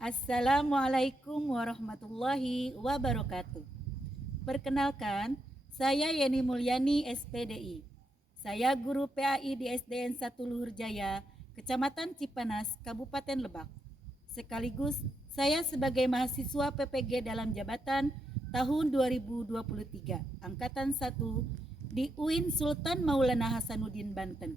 Assalamualaikum warahmatullahi wabarakatuh. Perkenalkan, saya Yeni Mulyani SPDI. Saya guru PAI di SDN 1 Luhur Jaya, Kecamatan Cipanas, Kabupaten Lebak. Sekaligus saya sebagai mahasiswa PPG dalam jabatan tahun 2023, Angkatan 1 di UIN Sultan Maulana Hasanuddin Banten.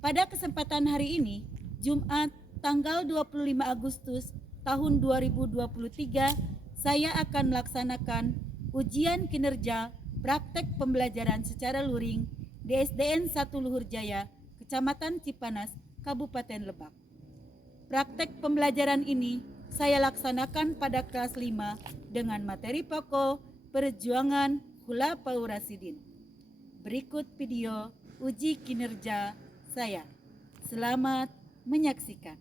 Pada kesempatan hari ini, Jumat tanggal 25 Agustus tahun 2023, saya akan melaksanakan ujian kinerja praktek pembelajaran secara luring di SDN 1 Luhur Jaya, Kecamatan Cipanas, Kabupaten Lebak. Praktek pembelajaran ini saya laksanakan pada kelas 5 dengan materi pokok perjuangan Khulafaur Rasyidin. Berikut video uji kinerja saya. Selamat menyaksikan.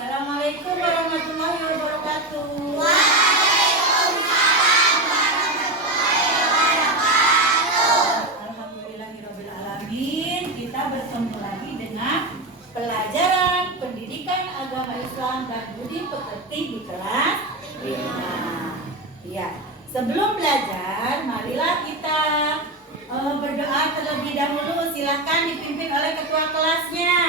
Assalamualaikum warahmatullahi wabarakatuh. Alhamdulillahirrabbilalamin. Kita bertemu lagi dengan pelajaran pendidikan agama Islam dan budi pekerti di kelas 5. Ya, sebelum belajar, marilah kita berdoa terlebih dahulu. Silakan dipimpin oleh ketua kelasnya.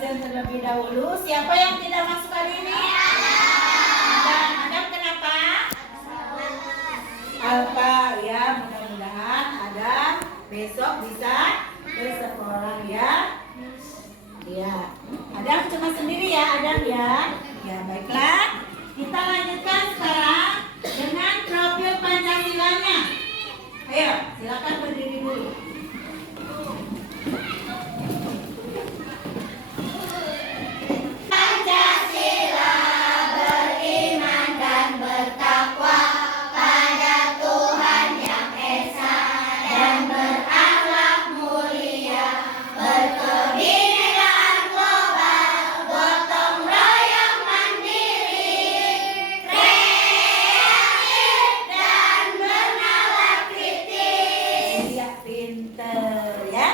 absen terlebih dahulu. Siapa yang tidak masuk hari ini? Adam kenapa? Alfa ya, mudah-mudahan Adam besok bisa bersekolah ya. Ya, Adam cuma sendiri ya, Adam ya. Ya baiklah, kita lanjutkan sekarang dengan profil Pancasilanya. Ayo, silakan berdiri dulu. Pancasila beriman dan bertakwa pada Tuhan yang esa dan berakhlak mulia, berkebinekaan global, gotong royong mandiri, kreatif dan bernalar kritis. Ya, pinter ya.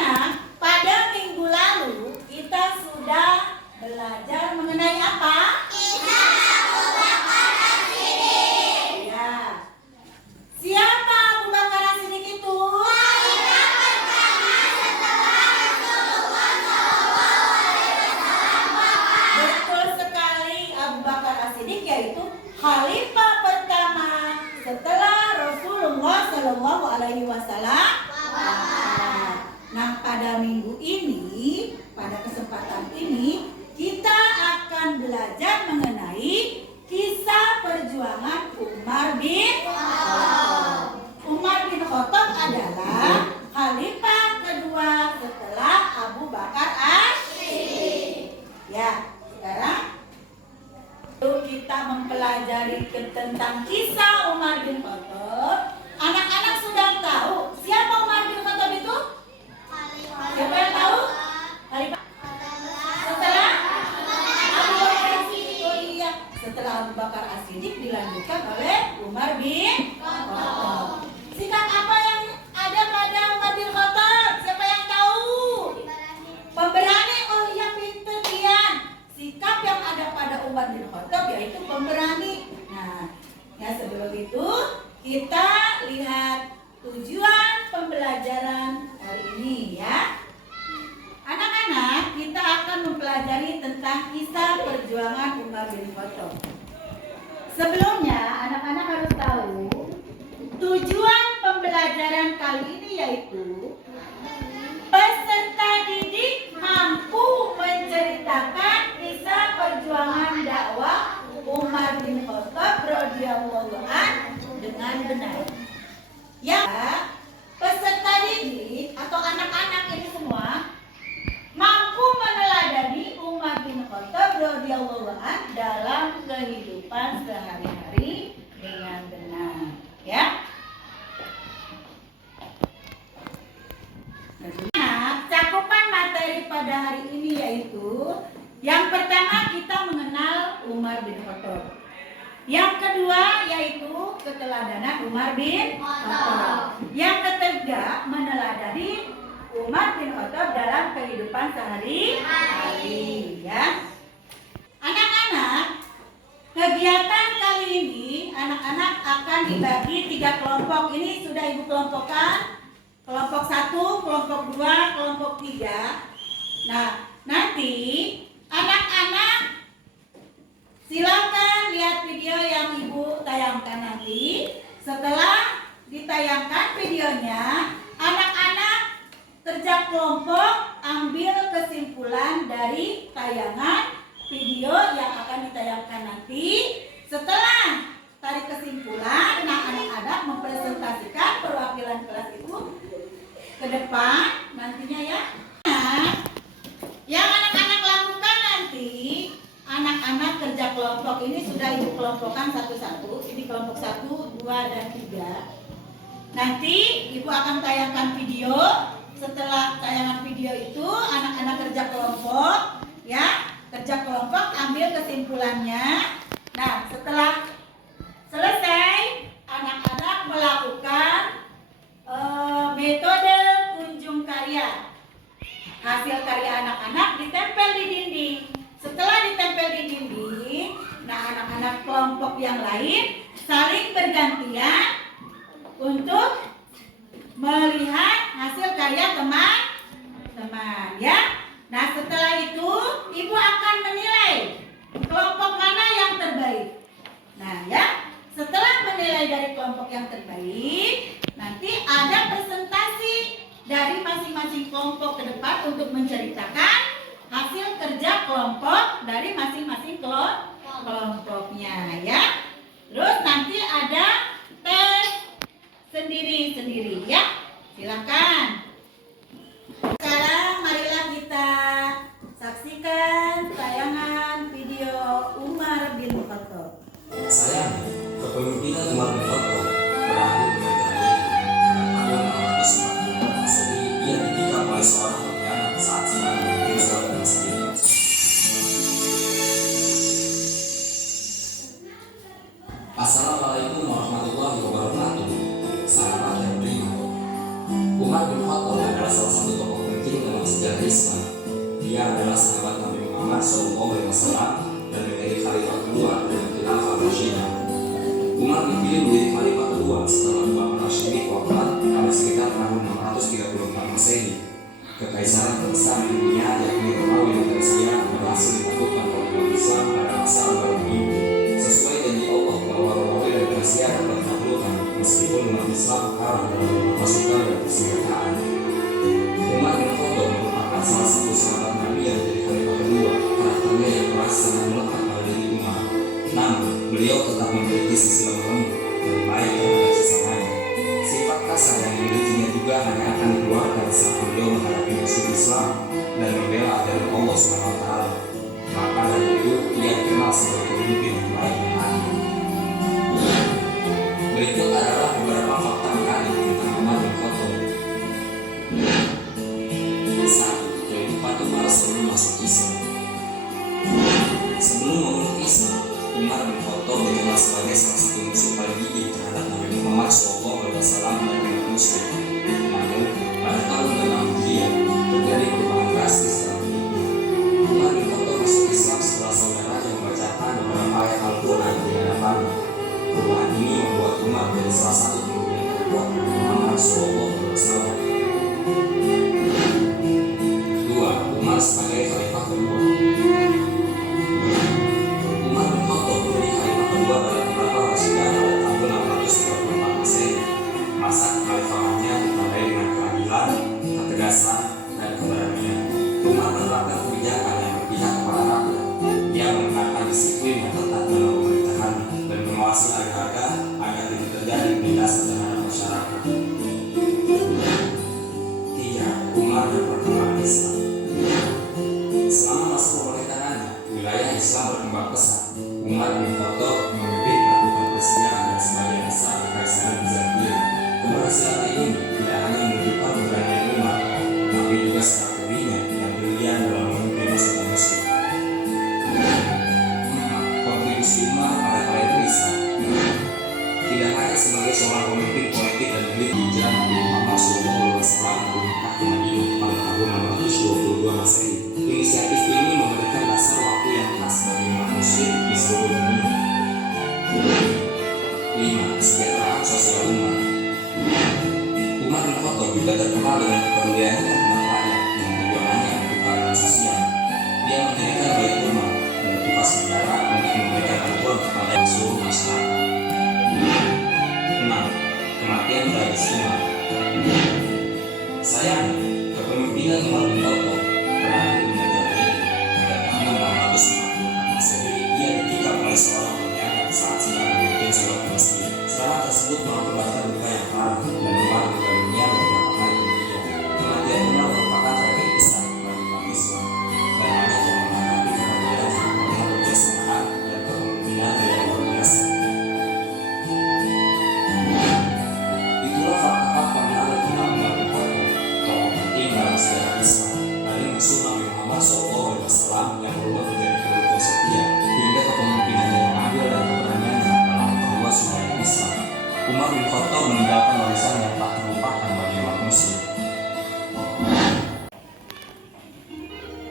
Nah, pada minggu lalu kita sudah belajar mengenai apa? Ya. Siapa Abu Bakar As-Siddiq itu? Betul sekali, Abu Bakar As-Siddiq yaitu khalifah pertama setelah Rasulullah Shallallahu Alaihi Wasallam. Nah, pada minggu ini, pada kesempatan ini, kita akan belajar mengenai kisah perjuangan Umar bin Khattab. Umar bin Khattab adalah khalifah kedua setelah Abu Bakar As-Siddiq. Ya, sekarang kita mempelajari tentang kisah Umar bin Khattab. Anak-anak sudah tahu siapa Umar bin Khattab itu? Siapa yang tahu? Khalifah setelah Abu Bakar As-Siddiq. Oh iya, setelah Abu Bakar As-Siddiq dilanjutkan oleh Umar bin Khattab. Sikap apa yang ada pada Umar bin Khattab? Siapa yang tahu? Pemberani. Oh iya, pinter Tian. Sikap yang ada pada Umar bin Khattab yaitu pemberani. Nah, ya sebelum itu kita lihat tujuan pembelajaran hari ini ya. Anak-anak, kita akan mempelajari tentang kisah perjuangan Umar bin Khattab. Sebelumnya, anak-anak harus tahu tujuan pembelajaran kali ini yaitu peserta didik mampu menceritakan kisah perjuangan dakwah Umar bin Khattab radhiyallahu anhu dengan benar. Ya, peserta didik atau anak-anak ini semua mampu meneladani Umar bin Khattab radhiyallahu anhu dalam kehidupan sehari-hari dengan benar, ya. Nah, cakupan materi pada hari ini yaitu yang pertama kita mengenal Umar bin Khattab. Yang kedua yaitu keteladanan Umar bin Khattab. Yang ketiga meneladani Umar bin Khattab dalam kehidupan sehari-hari, ya. Anak-anak, kegiatan kali ini anak-anak akan dibagi 3 kelompok. Ini sudah Ibu kelompokkan. Kelompok 1, kelompok 2, kelompok 3. Nah, nanti anak-anak silakan lihat video yang Ibu tayangkan nanti. Setelah ditayangkan videonya, anak-anak kerja kelompok ambil kesimpulan dari tayangan video yang akan ditayangkan nanti. Setelah tarik kesimpulan, nah anak-anak mempresentasikan perwakilan kelas itu ke depan nantinya ya. Nah, yang anak-anak lakukan nanti, anak-anak kerja kelompok ini sudah Ibu kelompokkan satu-satu. Ini kelompok 1, 2, dan 3. Nanti Ibu akan tayangkan video. Setelah tayangan video itu, anak-anak kerja kelompok, ya, kerja kelompok ambil kesimpulannya. Nah, setelah selesai, anak-anak melakukan metode kunjung karya. Hasil karya anak-anak ditempel di dinding. Setelah ditempel di dinding, nah anak-anak kelompok yang lain saling bergantian untuk melihat hasil karya teman-teman, ya. Nah, setelah itu masing-masing kelompok ke depan untuk menceritakan hasil kerja kelompok dari masing-masing kelompoknya ya. Terus nanti ada tes sendiri-sendiri ya. Silakan. Sekarang marilah kita saksikan tayangan video Umar bin Khattab. Sayangnya, kepemimpinan Umar bin Khattab berakhir dengan tragedi karena tahun 640 Masehi ia ditikam oleh seorang pengkhianat saat sedang memimpin suatu masjid. Assalamualaikum warahmatullahi wabarakatuh. Sahabat yang beriman, Umar bin Khattab adalah salah satu tokoh penting dalam sejarah Islam. Dia adalah sahabat Nabi Muhammad SAW dan menjadi khalifah kedua dengan khilafah Rasyidiyah. Umar dipilih menjadi khalifah kedua setelah dua Rasyidiyah wafat pada sekitar tahun 634 Masehi. Kekaisaran terbesar di dunia yakni Romawi dan Persia berhasil ditaklukkan oleh umat Islam pada masa baru ini. Sesuai janji Allah bahwa Romawi dan Persia dapat ditaklukkan meskipun umat Islam kalah dalam pasukan dan persenjataan. Umar bin Khattab merupakan salah satu sahabat Nabi yang menjadi khalifah kedua. Karakternya yang keras sangat melekat pada diri Umar. Namun, beliau tetap memiliki sisi lembut dan baik terhadap sesamanya. Sifat kasar yang dimilikinya juga hanya akan dikeluarkan saat beliau menghadapi musuh Islam dan membela ajaran Allah SWT. Maka dari itu, ia dikenal sebagai pemimpin yang baik dan adil. Berikut adalah beberapa fakta menarik tentang Umar bin Khattab. Satu, kehidupan Umar sebelum masuk Islam. Sebelum memeluk Islam, Umar bin Khattab dikenal sebagai salah satu musuh paling gigih terhadap Nabi Muhammad SAW dan umat Muslim. Namun, pada tahun ke-6 Hijriah terjadi perubahan drastis dalam hidupnya. Umar bin Khattab masuk Islam setelah saudaranya membacakan beberapa ayat Al-Quran di hadapannya. Perubahan ini membuat Umar menjadi salah satu pemimpin yang terkuat Nabi Muhammad SAW. Kedua, Umar sebagai khalifah kedua. Umar bin Khattab menjadi khalifah kedua pada khilafah Rasyidiyah pada tahun 634 Masehi. Masa kekhalifahannya ditandai dengan keadilan, ketegasan, dan keberanian. Umar menerapkan kebijakan yang berpihak kepada rakyat. Dia menegakkan disiplin yang ketat dalam pemerintahan dan mengawasi harga agar tidak terjadi penindasan terhadap masyarakat. Tiga, Umar dan perkembangan Islam. Selama masa pemerintahannya, wilayah Islam berkembang pesat. Umar bin Khattab memimpin melakukan persediaan dan sebagian besar kekaisaran Bizantium. Keberhasilan ini tidak hanya menunjukkan keberanian Umar, tapi juga strateginya yang brilian dalam memimpin pasukan Muslim. Kontribusi Umar pada kelahiran Islam. Tidak hanya sebagai seorang pemimpin politik dan elit, hijrah Nabi Muhammad SAW ke Mekah di Madinah pada tahun 622 Masehi. Inisiatif ini memberikan dasar waktu yang khas bagi umat Muslim di seluruh dunia. 5. Kesejahteraan sosial Umar. Umar bin Khattab juga terkenal dengan kepeduliannya terhadap rakyat dan perjuangannya untuk keadilan sosial. Dia mendirikan Bait Umar dan tugas negara untuk memberikan bantuan kepada seluruh masyarakat. 6. Kematian tragis Umar. Sayangnya, kepemimpinan Umar bin Khattab berakhir dengan tragedi. Pada tahun 640 Masehi, ia ditikam oleh seorang pengkhianat saat sedang memimpin suatu masjid. Serangan tersebut mengakibatkan luka yang parah dan Umar meninggal dunia beberapa hari kemudian. Kematian Umar merupakan tragedi besar bagi umat Islam dan banyak yang menghadapi kemudiannya dengan kebijaksanaan dan kepemimpinan yang luar biasa. Itulah fakta-fakta menarik tentang Umar bin Khattab, tokoh penting dalam sejarah Islam. Dari musuh Nabi Muhammad SAW yang berubah menjadi pendukung setia, hingga kepemimpinannya yang adil dan keberaniannya dalam memperluas wilayah Islam. Umar bin Khattab meninggalkan warisan yang tak terlupakan bagi umat Muslim.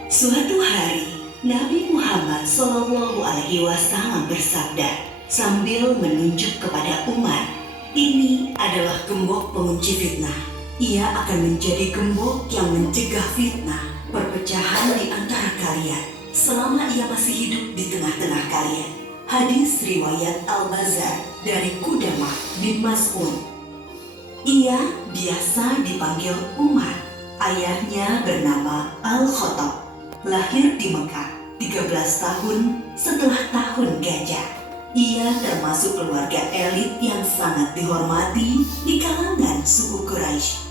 Suatu hari, Nabi Muhammad SAW bersabda sambil menunjuk kepada Umar, "Ini adalah gembok pengunci fitnah. Ia akan menjadi gembok yang mencegah fitnah, perpecahan di antara kalian selama ia masih hidup di tengah-tengah kalian." Hadis riwayat Al-Bazzar dari Qudamah bin Mas'ud. Ia biasa dipanggil Umar Ayahnya bernama Al-Khattab, lahir di Mekah 13 tahun setelah tahun gajah. Ia termasuk keluarga elit yang sangat dihormati di kalangan suku Quraisy.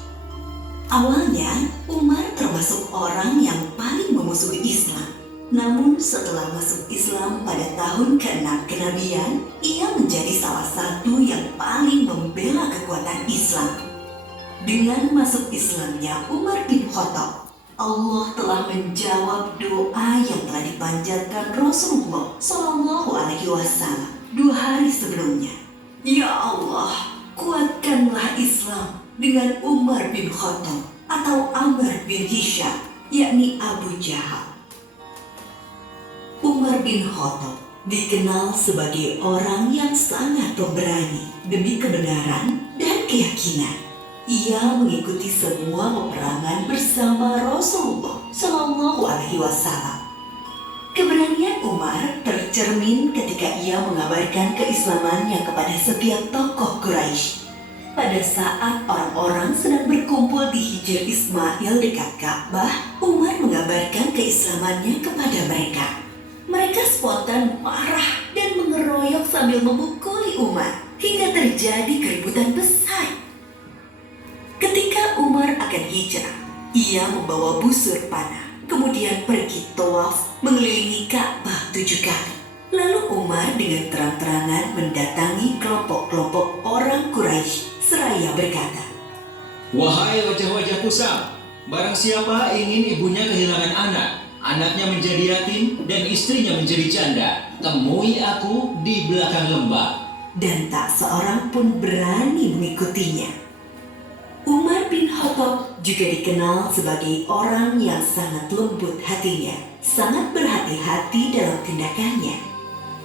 Awalnya, Umar termasuk orang yang paling memusuhi Islam. Namun setelah masuk Islam pada tahun ke-6 kenabian, ia menjadi salah satu yang paling membela kekuatan Islam. Dengan masuk Islamnya Umar bin Khattab, Allah telah menjawab doa yang telah dipanjatkan Rasulullah SAW 2 hari sebelumnya. Ya Allah, kuatkanlah Islam dengan Umar bin Khattab atau Amr bin Hisham, yakni Abu Jahal. Umar bin Khattab dikenal sebagai orang yang sangat pemberani demi kebenaran dan keyakinan. Ia mengikuti semua peperangan bersama Rasulullah SAW. Keberanian Umar tercermin ketika ia mengabarkan keislamannya kepada setiap tokoh Quraisy. Pada saat orang-orang sedang berkumpul di Hijr Ismail dekat Ka'bah, Umar mengabarkan keislamannya kepada mereka. Mereka spontan marah dan mengeroyok sambil memukuli Umar hingga terjadi keributan besar. Ketika Umar akan hijrah, ia membawa busur panah, kemudian pergi tawaf mengelilingi Ka'bah 7 kali. Lalu Umar dengan terang-terangan mendatangi kelompok-kelompok orang Quraisy seraya berkata, "Wahai wajah-wajah kusam, barang siapa ingin ibunya kehilangan anak, anaknya menjadi yatim, dan istrinya menjadi janda, temui aku di belakang lembah." Dan tak seorang pun berani mengikutinya. Umar bin Khattab juga dikenal sebagai orang yang sangat lembut hatinya, sangat berhati-hati dalam tindakannya.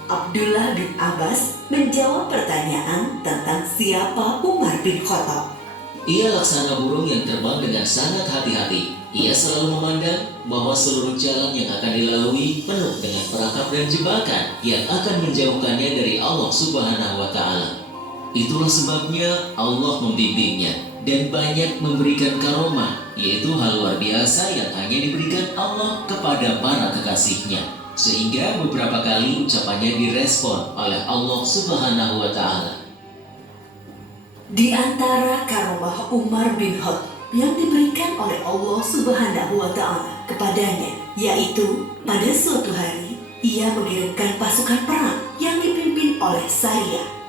Abdullah bin Abbas menjawab pertanyaan tentang siapa Umar bin Khattab. Ia laksana burung yang terbang dengan sangat hati-hati. Ia selalu memandang bahwa seluruh jalan yang akan dilalui penuh dengan perangkap dan jebakan yang akan menjauhkannya dari Allah Subhanahu wa Ta'ala. Itulah sebabnya Allah membimbingnya dan banyak memberikan karomah, yaitu hal luar biasa yang hanya diberikan Allah kepada para kekasihnya. Sehingga beberapa kali ucapannya direspon oleh Allah Subhanahu wa Ta'ala. Di antara karomah Umar bin Khattab yang diberikan oleh Allah Subhanahu wa Ta'ala kepadanya, yaitu pada suatu hari ia mengirimkan pasukan perang yang dipimpin oleh Sariyah.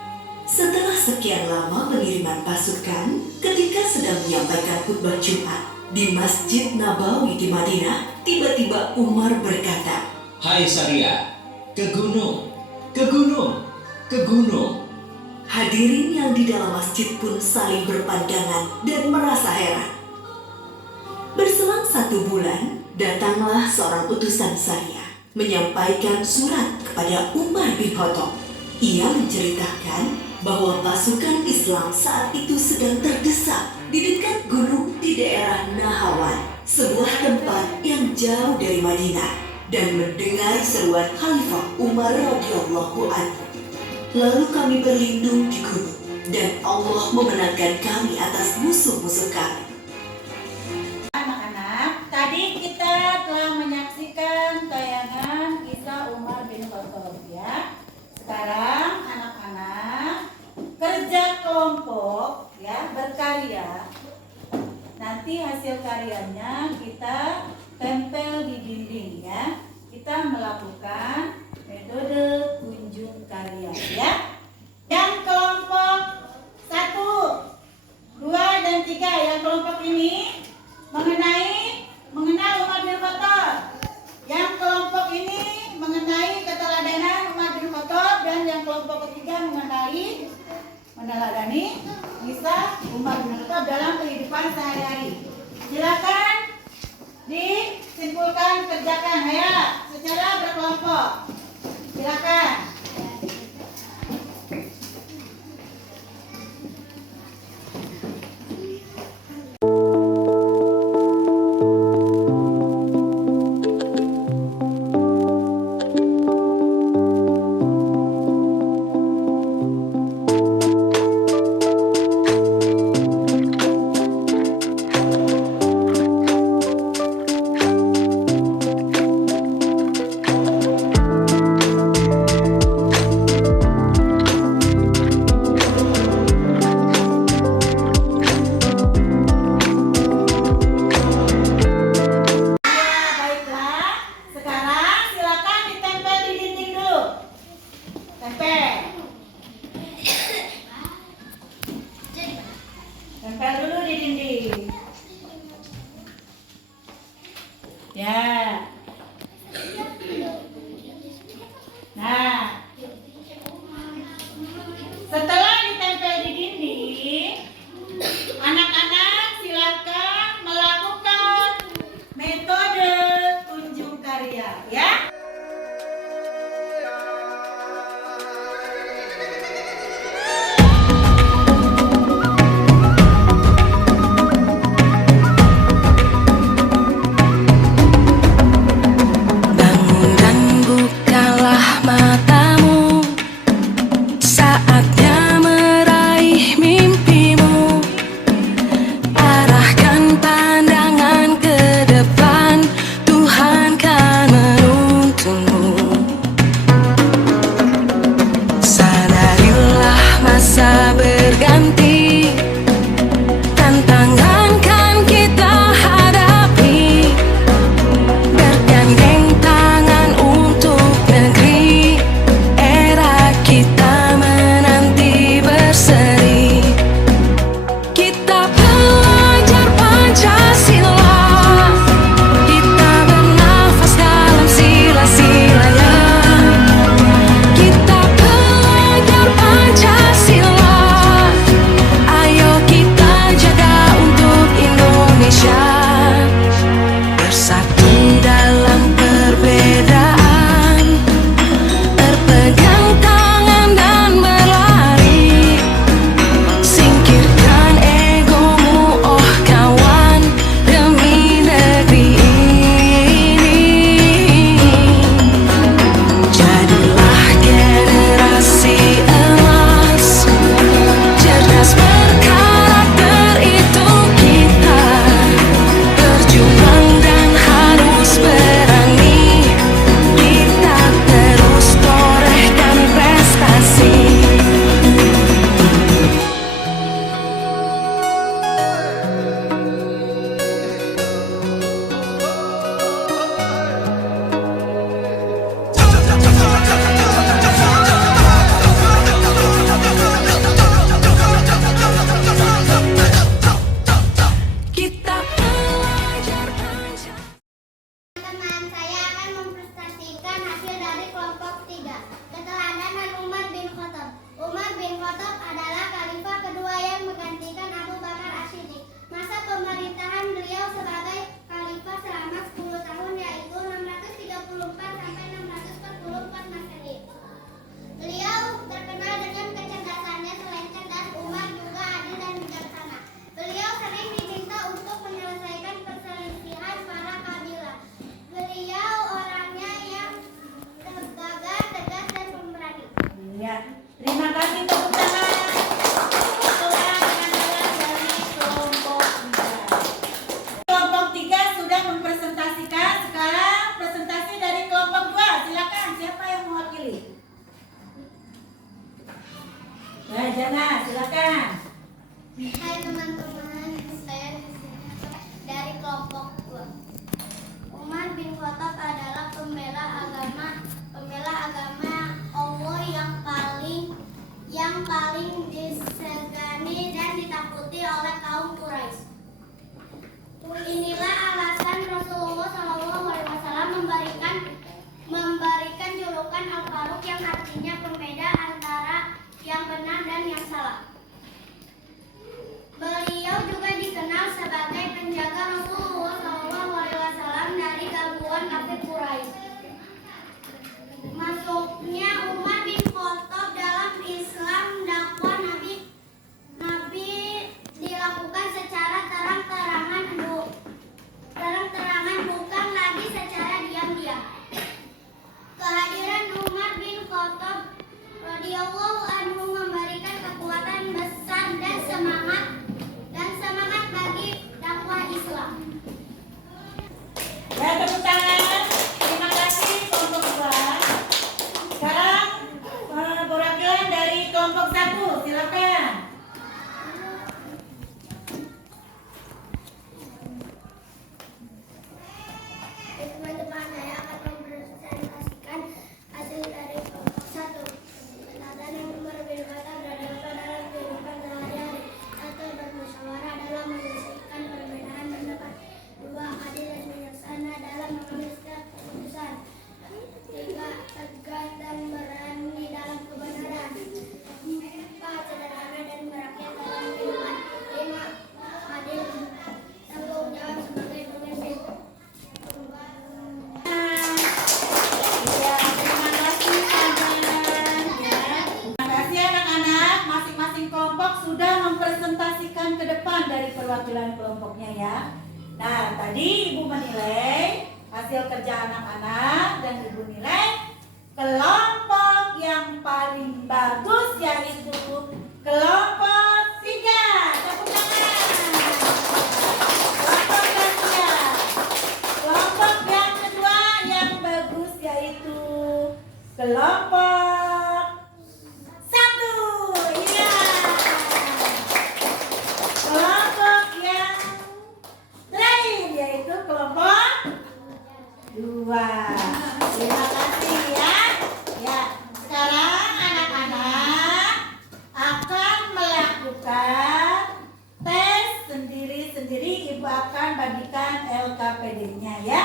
Setelah sekian lama pengiriman pasukan, ketika sedang menyampaikan khutbah Jumat di Masjid Nabawi di Madinah, tiba-tiba Umar berkata, "Hai Sariyah, ke gunung, ke gunung, ke gunung." Hadirin yang di dalam masjid pun saling berpandangan dan merasa heran. Berselang 1 bulan, datanglah seorang utusan Sariyah menyampaikan surat kepada Umar bin Khattab. Ia menceritakan bahwa pasukan Islam saat itu sedang terdesak di dekat gunung di daerah Nahawan, sebuah tempat yang jauh dari Madinah, dan mendengar seruan Khalifah Umar radhiyallahu anhu. Lalu kami berlindung di gunung, dan Allah memenangkan kami atas musuh-musuh kami. Anak-anak, tadi kita telah menyaksikan tayangan kisah Umar bin Khattab ya. Sekarang anak-anak kerja kelompok ya, berkarya. Nanti hasil karyanya kita tempel di dinding ya. Kita melakukan metode kunjung karya ya. Yang kelompok 1, 2, dan 3, yang kelompok ini mengenal Umar bin Khattab. Yang kelompok ini mengenai keteladanan Umar bin Khattab, dan yang kelompok ketiga meneladani kisah Umar bin Khattab dalam kehidupan sehari-hari. Silakan disimpulkan, kerjakan ya secara berkelompok. Silakan. Ya. Nah, setelah ditempel di dinding, anak-anak silakan melakukan metode tunjuk karya, ya. Bangun dan bukalah matamu, saatnya meraih mimpimu. Arahkan pandangan ke depan, Tuhan kan menuntunmu. Sadarilah masa berganti, tantangan kan kita hadapi. Bergandeng tangan untuk negeri, era kita menanti berseri. Kita belajar Pancasila, kita bernafas dalam sila-silanya. Kita belajar Pancasila, ayo kita jaga untuk Indonesia. Bersatu dalam perbedaan, berpegang tangan dan berlari. Singkirkan egomu, oh kawan, demi negeri ini. Jadilah generasi emas, cerdas berkarakter itu kita. Berjuang dan harus berani, kita terus torehkan prestasi. Kita belajar Pancasila. Teman saya akan mempresentasikan hasil dari kelompok 3. Keteladanan Umar bin Khattab. Umar bin Khattab adalah khalifah kedua yang menggantikan Abu Bakar As-Siddiq. Masa pemerintahan beliau sebagai khalifah selama 10 tahun, yaitu 634 sampai 644 Masehi. Beliau terkenal dengan kecerdasannya. Selain cerdas, Umar juga adil dan bijaksana. Beliau sering diminta untuk menyelesaikan perselisihan para kabilah. Beliau orangnya yang tegas, dan pemberani. Ya, terima kasih, tepuk tangan. Itulah andalan dari kelompok 3. Kelompok 3 sudah mempresentasikan. Sekarang presentasi dari kelompok 2. Silakan, siapa yang mewakili? Ya, Jana, silakan. Hai teman-teman, saya dari kelompok 2. Umar bin Khattab adalah pembela agama Allah yang paling disegani dan ditakuti oleh kaum Quraisy. Inilah alasan Rasulullah SAW memberikan julukan Al-Faruq, yang artinya pembeda antara yang benar dan yang salah. Beliau juga dikenal sebagai penjaga Rasulullah SAW dari gangguan kafir Quraisy. Masuknya Umar bin Khattab dalam Islam, dakwah Nabi dilakukan secara terang-terangan, bukan lagi secara diam-diam. Kehadiran Umar bin Khattab radhiyallahu anhu memberikan kekuatan besar dan semangat bagi dakwah Islam. Ya, tepuk tangan. Terima kasih kelompok 2. Sekarang perwakilan dari kelompok 1, silakan. Teman-teman, saya akan mempresentasikan hasil dari kelompok 1. Keteladanan Umar bin Khattab dalam kehidupan sehari-hari. 1. Bermusyawarah dalam menyelesaikan perbedaan pendapat. 2. Adil dan bijaksana dalam Ibu menilai hasil kerja anak-anak dan Ibu nilai kelompok yang paling bagus yaitu kelompok 3. Tepuk tangan. Kelompok yang 3. Kelompok yang kedua yang bagus yaitu kelompok 1. Iya. Kelompok yang terakhir yaitu kelompok 2. Terima kasih ya. Ya, sekarang anak-anak akan melakukan tes sendiri-sendiri. Ibu akan bagikan LKPD-nya ya.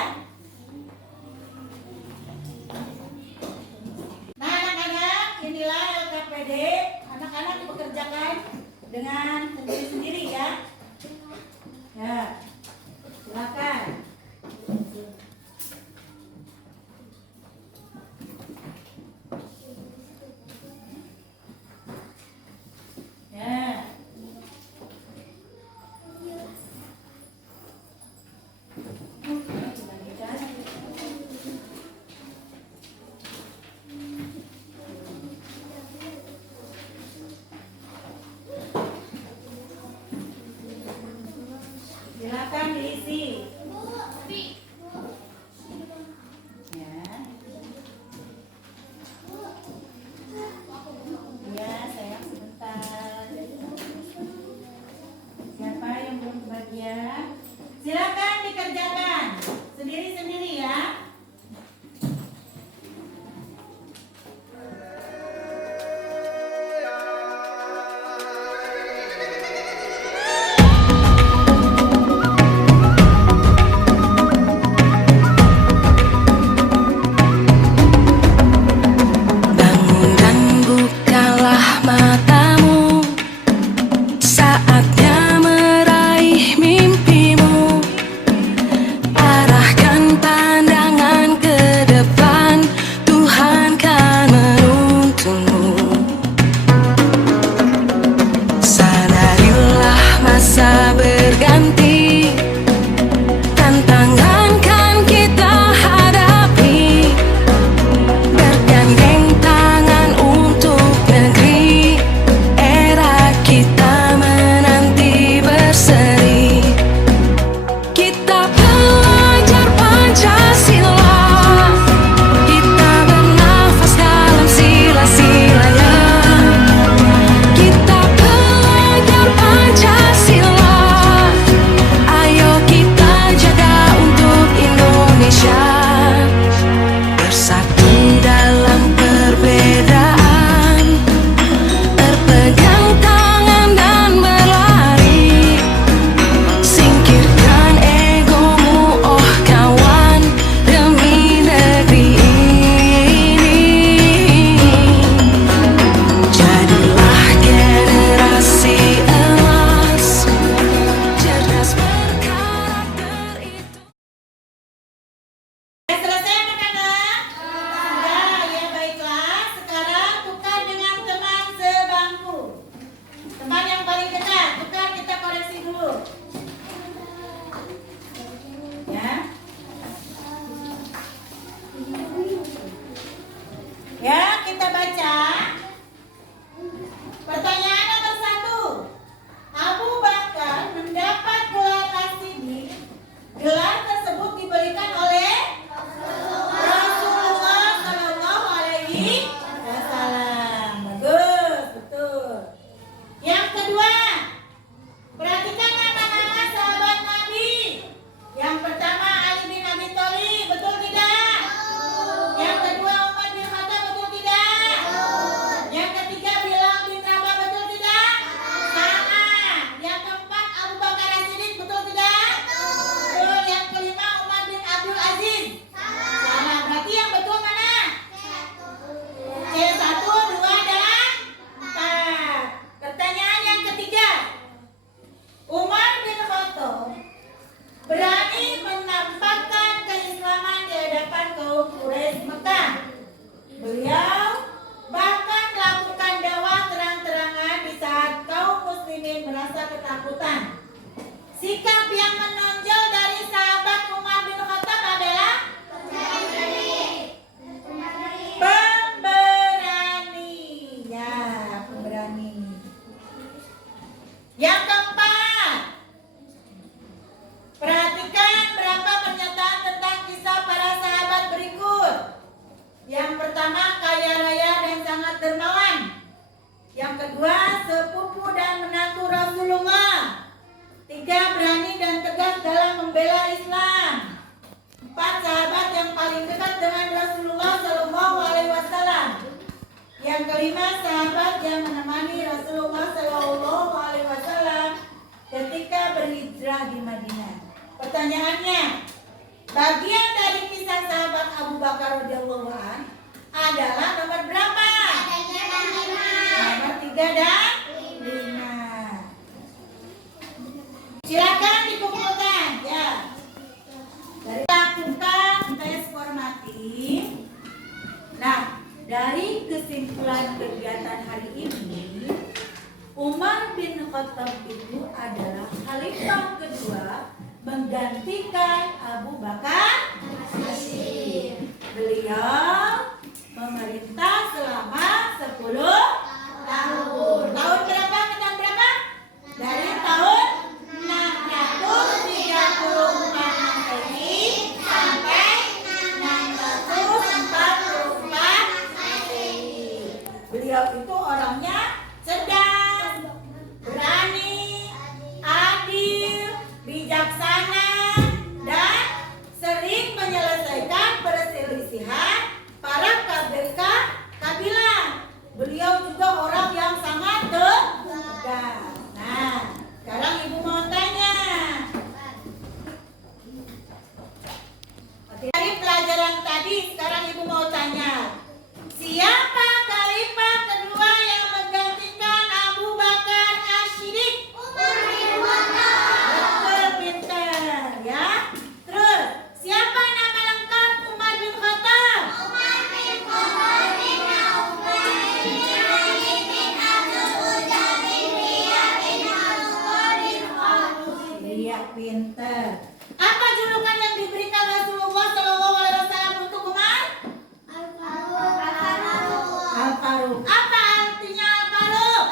Nah, anak-anak, inilah LKPD. Anak-anak dipekerjakan dengan sendiri-sendiri ya. Ya, silakan. Ya. Silakan diisi. Ya. Ya, sayang sebentar. Siapa yang belum kebagian? Silakan dikerjakan sendiri-sendiri ya. Bangun dan bukalah matamu, saatnya meraih mimpimu. Arahkan pandangan ke depan, Tuhan kan menuntunmu. Sadarilah masa berganti, tantangan kan kita hadapi. Bergandeng tangan untuk negeri, era kita menanti berseri. Kita pelajar Pancasila, kita bernafas dalam sila-silanya. Kita pelajar Pancasila, ayo kita jaga untuk Indonesia. Bersatu dalam perbedaan, berpegang tangan dan berlari. Singkirkan egomu, oh kawan, demi negeri ini. Jadilah generasi emas, cerdas berkarakter itu. Ya, selesai anak-anak? Sudah, ya baiklah. Sekarang tukar dengan teman sebangku. Teman yang paling dekat, tukar, kita koreksi dulu. Ya. Ya, kita baca. Pertanyaan nomor 1. Abu Bakar mendapat gelar Rashidi. Gelar tersebut diberikan oleh Rasulullah Shallallahu Alaihi Wasallam. Bagus, betul. Yang kedua, perhatikan nama-nama sahabat Nabi. Yang pertama Ali bin Abi Thalib, betul tidak? Yang kedua Umar bin Khattab, betul tidak? 4 sahabat yang paling dekat dengan Rasulullah Shallallahu Alaihi Wasallam. Yang kelima, sahabat yang menemani Rasulullah Shallallahu Alaihi Wasallam ketika berhijrah di Madinah. Pertanyaannya, bagian dari kisah sahabat Abu Bakar radhiyallahu an adalah nomor berapa? Nomor 3 dan 5. Silakan dikumpulkan ya. Dari lakukan tes formatif. Nah, dari kesimpulan kegiatan hari ini, Umar bin Khattab itu adalah khalifah kedua menggantikan Abu Bakar As-Siddiq. Beliau memerintah selama 10 tahun. Tahun berapa ke tahun berapa? Dari tahun 634 Masehi sampai 644 Masehi. Beliau itu orangnya cerdas, berani, adil, bijaksana, dan sering menyelesaikan perselisihan para kabilah. Beliau juga orang yang sangat tegas. Nah, sekarang ibu mau tanya. Dari pelajaran tadi, sekarang ibu mau tanya. Siapa khalifah kedua yang menggantikan Abu Bakar As-Siddiq? Umar bin Khattab. Betul, pintar ya. Terus, siapa nama lengkap Umar bin Khattab? Umar bin Khattab bin Affan bin Ali bin Abdul Uzza bin Riyad bin Al-Qur bin Khattab. Iya, pintar. Apa julukan yang diberikan Rasulullah Shallallahu Alaihi Wasallam untuk Umar? Al-Faruq. Apa artinya Al-Faruq?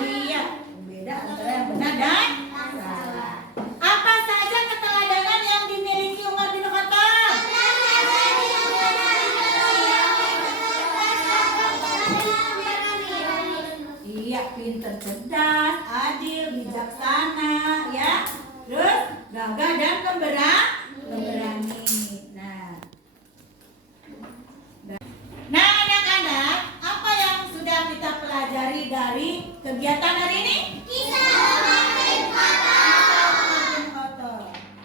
Iya, beda antara yang benar dan salah. Apa saja keteladanan yang dimiliki Umar bin Khattab? Iya, pintar, cerdas, adil, bijaksana, ya. Terus gagah dan pemberani. Nah, anak-anak, apa yang sudah kita pelajari dari kegiatan hari ini? Kisah Umar bin Khattab.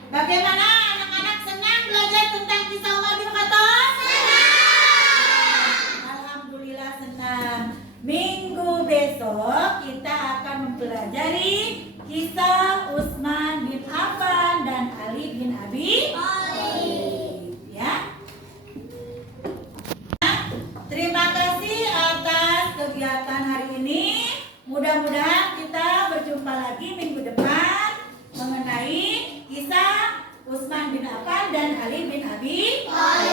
Bagaimana anak-anak, senang belajar tentang kisah Umar bin Khattab? Senang. Alhamdulillah senang. Minggu besok kita akan mempelajari kisah Utsman bin Affan dan Ali bin Abi Thalib. Ya. Terima kasih atas kegiatan hari ini. Mudah-mudahan kita berjumpa lagi minggu depan mengenai kisah Utsman bin Affan dan Ali bin Abi Thalib.